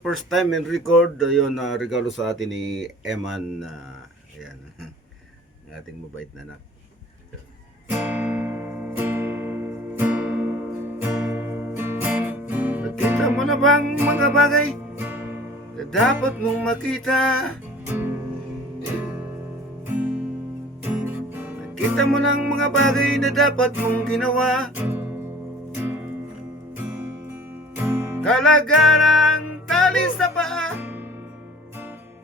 First time in record, ayun na regalo sa atin ni Eman. Ayan, ang ating mabait na anak. Nakita mo na bang mga bagay na dapat mong makita? Nakita mo ng mga bagay na dapat mong ginawa? Kalagarang tali sa paa,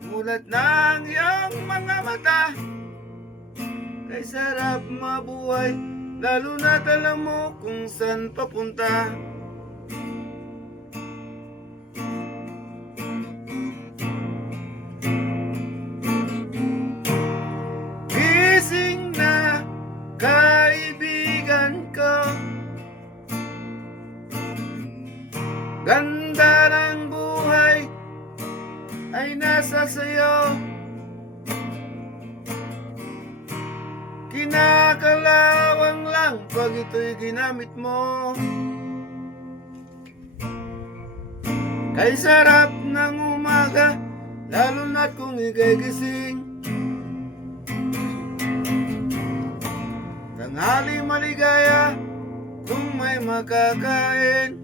mulat ng iyong mga mata. Kay sarap mabuhay, lalo na't alam mo kung saan papunta. Gising na, kaibigan ko, ganda ng buhay ay nasa sayo. Kinakalawang lang pag ito'y ginamit mo. Kay sarap ng umaga, lalo na't kung ika'y gising. Tanghali maligaya kung may makakain.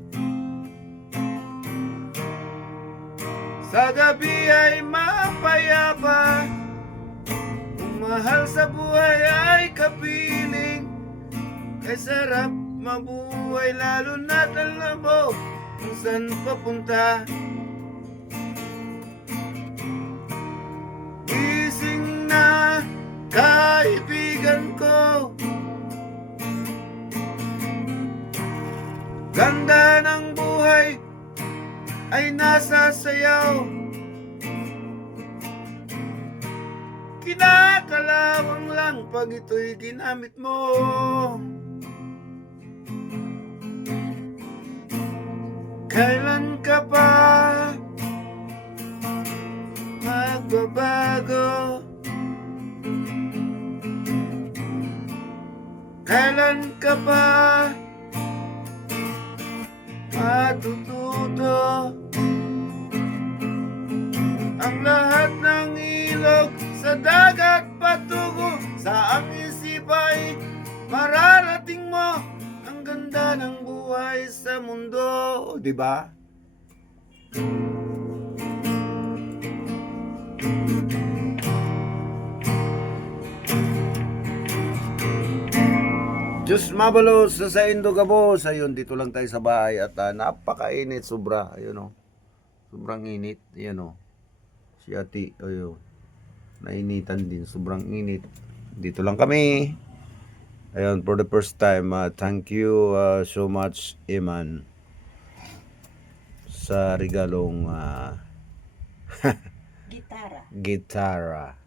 Sa gabi ay mapayapa, kung mahal sa buhay ay kapiling. Kay sarap mabuhay, lalo na't alam mo kung saan papunta. Gising na, kaibigan ko, ganda ng buhay ay nasa sayaw. Kinakalawang lang pag ito'y ginamit mo. Kailan ka pa magbabago? Kailan ka pa matututo? Ang lahat ng ilog sa dagat patungo sa ang isip ay mararating mo. Ang ganda ng buhay sa mundo, di ba? Diyos mabalos sa Indo Gabos. Ayun, dito lang tayo sa bahay at napakainit sobra. Ayun, sobrang init. Ayun, si ate, ayun, nainitan din, sobrang init. Dito lang kami. Ayun, for the first time, thank you so much, Eman, sa regalong Gitara. gitara.